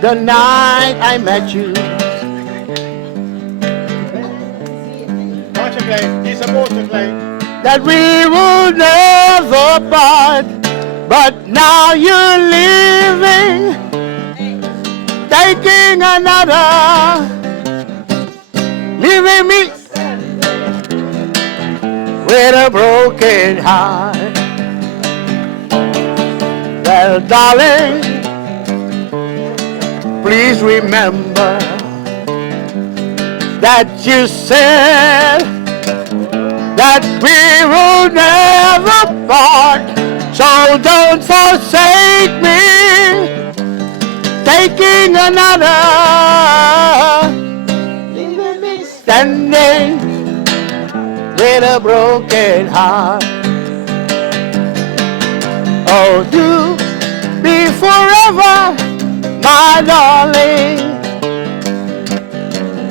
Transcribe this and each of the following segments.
The night I met you. That we will never part, but now you're leaving, taking another, leaving me with a broken heart. Well, darling, please remember that you said that we will never part, so don't forsake me, taking another, leaving me standing with a broken heart. Oh, do be forever, my darling,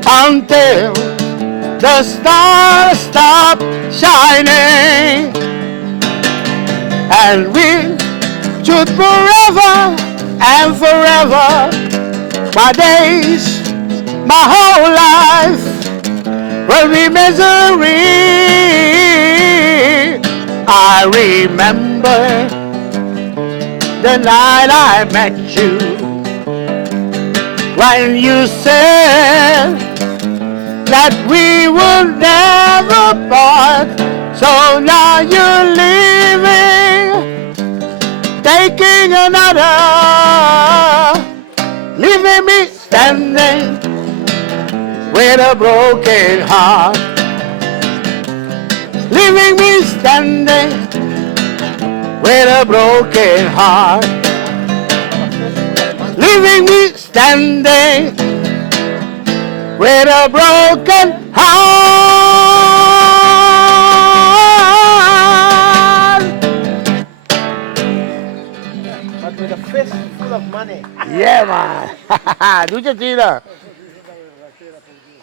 until the stars stop shining, and we should forever and forever, my days, my whole life will be misery. I remember the night I met you, when you said that we will never part, so now you're leaving, taking another, leaving me standing with a broken heart, leaving me standing with a broken heart, leaving me standing with a broken heart. But with a fist full of money. Yeah, man. Doe je het hier?